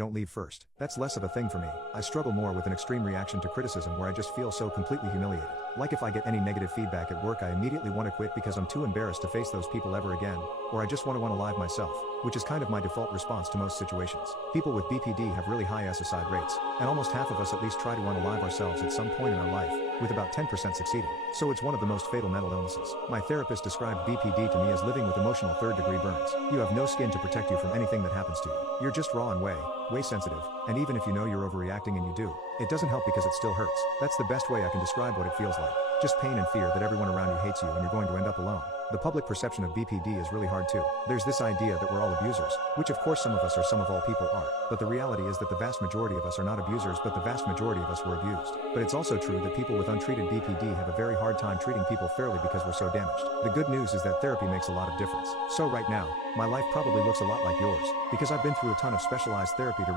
don't leave first. That's less of a thing for me. I struggle more with an extreme reaction to criticism where I just feel so completely humiliated. Like if I get any negative feedback at work, I immediately want to quit because I'm too embarrassed to face those people ever again, or I just want to unalive myself, which is kind of my default response to most situations. People with BPD have really high suicide rates, and almost half of us at least try to unalive ourselves at some point in our life, with about 10% succeeding. So it's one of the most fatal mental illnesses. My therapist described BPD to me as living with emotional third-degree burns. You have no skin to protect you from anything that happens to you. You're just raw and way sensitive, and even if you know you're overreacting and you do, it doesn't help because it still hurts. That's the best way I can describe what it feels like. Just pain and fear that everyone around you hates you and you're going to end up alone. The public perception of BPD is really hard too. There's this idea that we're all abusers, which of course some of us or some of all people are, but the reality is that the vast majority of us are not abusers, but the vast majority of us were abused. But it's also true that people with untreated BPD have a very hard time treating people fairly because we're so damaged. The good news is that therapy makes a lot of difference. So right now, my life probably looks a lot like yours, because I've been through a ton of specialized therapy to